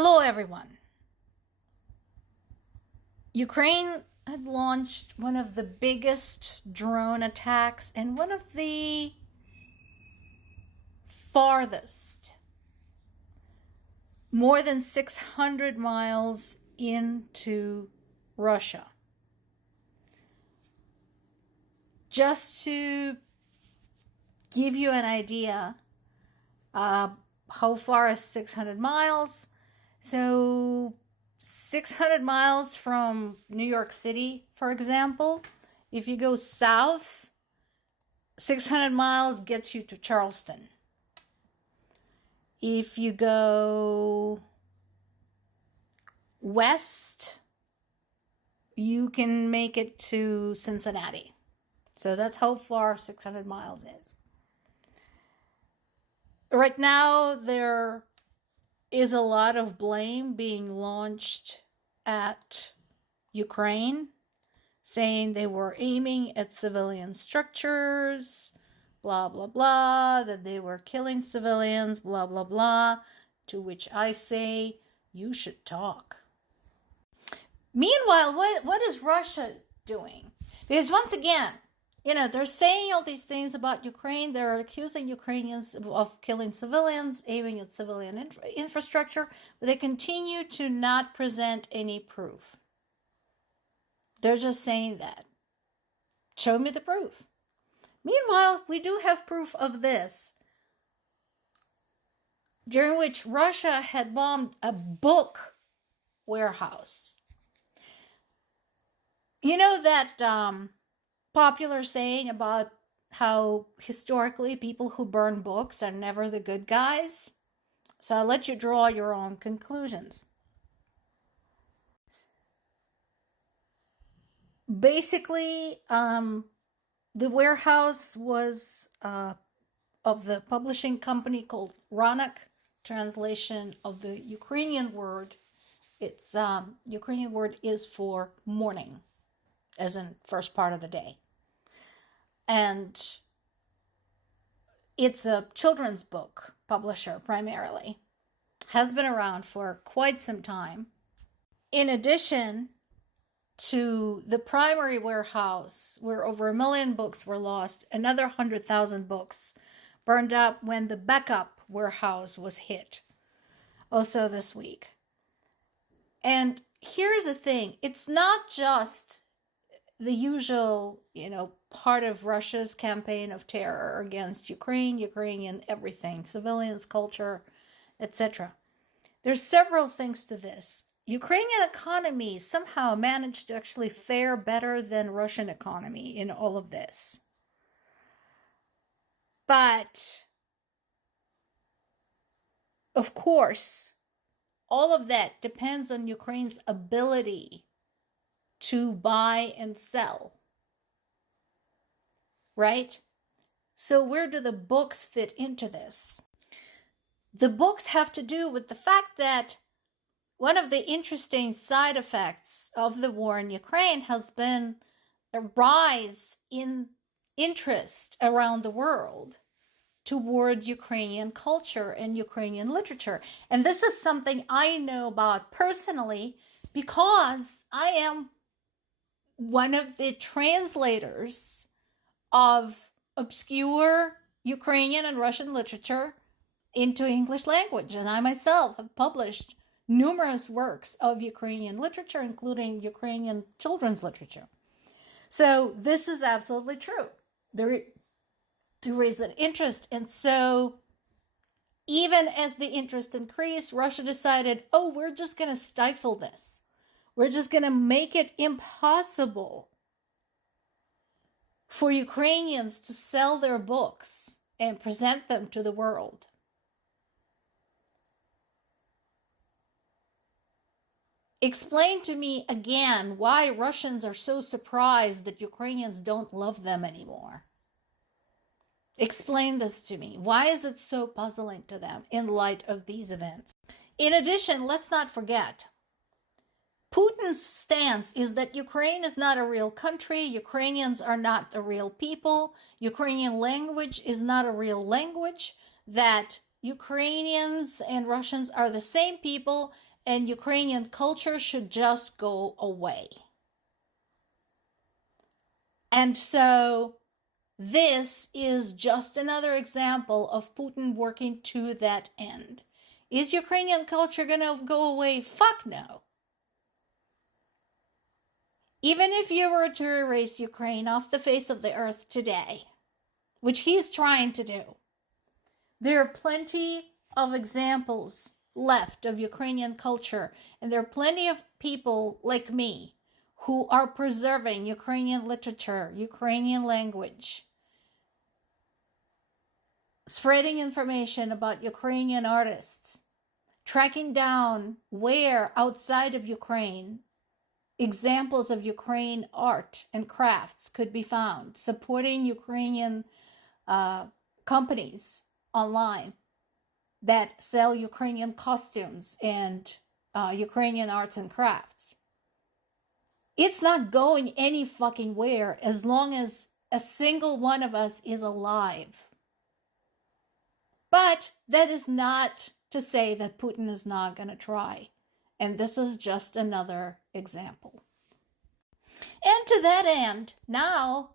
Hello, everyone. Ukraine had launched one of the biggest drone attacks and one of the farthest, more than 600 miles into Russia. Just to give you an idea, how far is 600 miles? So 600 miles from New York City, for example, if you go south, 600 miles gets you to Charleston. If you go west, you can make it to Cincinnati. So that's how far 600 miles is. Right now, there is a lot of blame being launched at Ukraine, saying they were aiming at civilian structures, blah, blah, blah, that they were killing civilians, blah, blah, blah, to which I say, you should talk. Meanwhile, what is Russia doing? Because once again, they're saying all these things about Ukraine. They're accusing Ukrainians of killing civilians, aiming at civilian infrastructure, but they continue to not present any proof. They're just saying that. Show me the proof. Meanwhile, we do have proof of this, during which Russia had bombed a book warehouse. You know that popular saying about how historically people who burn books are never the good guys? So I'll let you draw your own conclusions. Basically, the warehouse was of the publishing company called Ronak, translation of the Ukrainian word. Its Ukrainian word is for morning, as in first part of the day. And it's a children's book publisher primarily. Has been around for quite some time. In addition to the primary warehouse, where over 1 million books were lost, another 100,000 books burned up when the backup warehouse was hit, also this week. And here's the thing, it's not just the usual, part of Russia's campaign of terror against Ukrainian everything, civilians, culture, etc. There's several things to this. Ukrainian economy somehow managed to actually fare better than Russian economy in all of this. But, of course, all of that depends on Ukraine's ability to buy and sell. Right? So where do the books fit into this? The books have to do with the fact that one of the interesting side effects of the war in Ukraine has been a rise in interest around the world toward Ukrainian culture and Ukrainian literature. And this is something I know about personally because I am one of the translators of obscure Ukrainian and Russian literature into English language. And I myself have published numerous works of Ukrainian literature, including Ukrainian children's literature. So this is absolutely true. There is an interest. And so even as the interest increased, Russia decided, we're just going to stifle this. We're just going to make it impossible for Ukrainians to sell their books and present them to the world. Explain to me again why Russians are so surprised that Ukrainians don't love them anymore. Explain this to me. Why is it so puzzling to them in light of these events? In addition, let's not forget, Putin's stance is that Ukraine is not a real country, Ukrainians are not the real people, Ukrainian language is not a real language, that Ukrainians and Russians are the same people, and Ukrainian culture should just go away. And so this is just another example of Putin working to that end. Is Ukrainian culture going to go away? Fuck no. Even if you were to erase Ukraine off the face of the earth today, which he's trying to do, there are plenty of examples left of Ukrainian culture, and there are plenty of people like me who are preserving Ukrainian literature, Ukrainian language, spreading information about Ukrainian artists, tracking down where outside of Ukraine examples of Ukraine art and crafts could be found, supporting Ukrainian companies online that sell Ukrainian costumes and Ukrainian arts and crafts. It's not going any fucking where as long as a single one of us is alive. But that is not to say that Putin is not going to try. And this is just another example. And to that end, now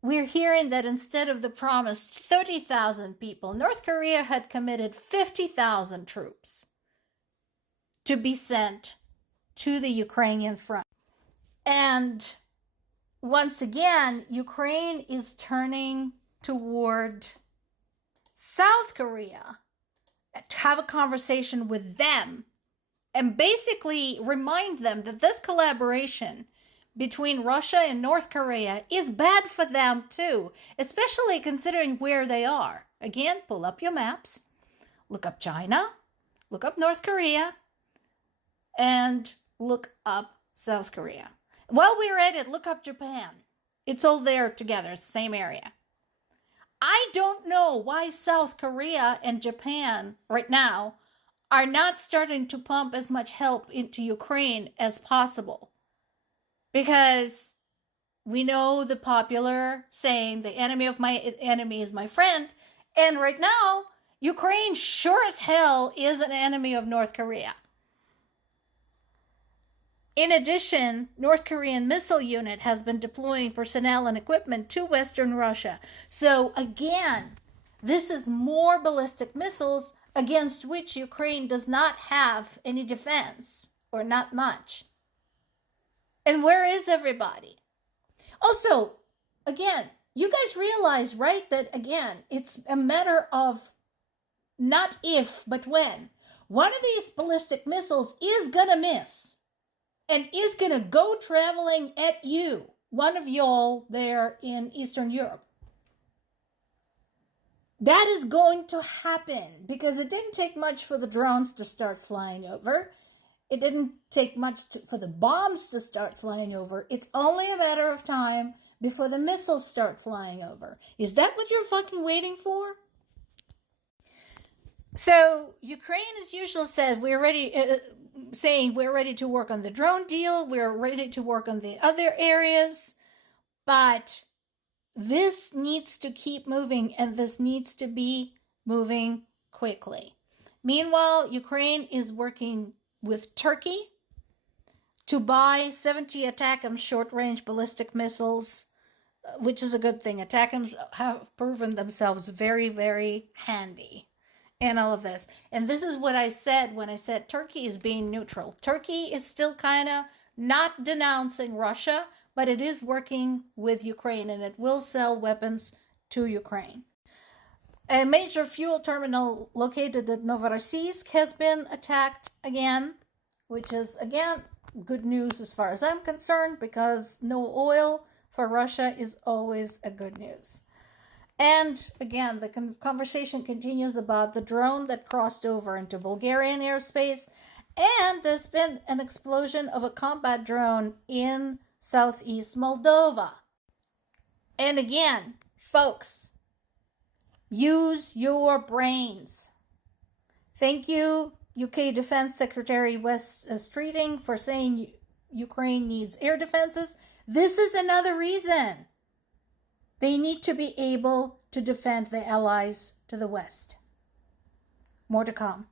we're hearing that instead of the promised 30,000 people, North Korea had committed 50,000 troops to be sent to the Ukrainian front. And once again, Ukraine is turning toward South Korea to have a conversation with them and basically remind them that this collaboration between Russia and North Korea is bad for them too, especially considering where they are. Again, pull up your maps, look up China, look up North Korea, and look up South Korea. While we're at it, look up Japan. It's all there together, it's the same area. I don't know why South Korea and Japan right now are not starting to pump as much help into Ukraine as possible. Because we know the popular saying, the enemy of my enemy is my friend. And right now, Ukraine sure as hell is an enemy of North Korea. In addition, North Korean missile unit has been deploying personnel and equipment to Western Russia. So again, this is more ballistic missiles against which Ukraine does not have any defense, or not much. And where is everybody? Also, again, you guys realize, right, that again, it's a matter of not if, but when. One of these ballistic missiles is gonna miss and is gonna go traveling at you, one of y'all there in Eastern Europe. That is going to happen because it didn't take much for the drones to start flying over. It didn't take much for the bombs to start flying over. It's only a matter of time before the missiles start flying over. Is that what you're fucking waiting for? So Ukraine, as usual, said we're ready, saying we're ready to work on the drone deal. We're ready to work on the other areas, but this needs to keep moving, and this needs to be moving quickly. Meanwhile, Ukraine is working with Turkey to buy 70 ATACMS short-range ballistic missiles, which is a good thing. ATACMS have proven themselves very, very handy in all of this. And this is what I said when I said Turkey is being neutral. Turkey is still kind of not denouncing Russia, but it is working with Ukraine, and it will sell weapons to Ukraine. A major fuel terminal located at Novorossiysk has been attacked again, which is, again, good news as far as I'm concerned, because no oil for Russia is always a good news. And again, the conversation continues about the drone that crossed over into Bulgarian airspace, and there's been an explosion of a combat drone in southeast Moldova. And again, folks, use your brains. Thank you, UK Defense Secretary Wes Streeting, for saying Ukraine needs air defenses. This is another reason. They need to be able to defend the allies to the west. more to come.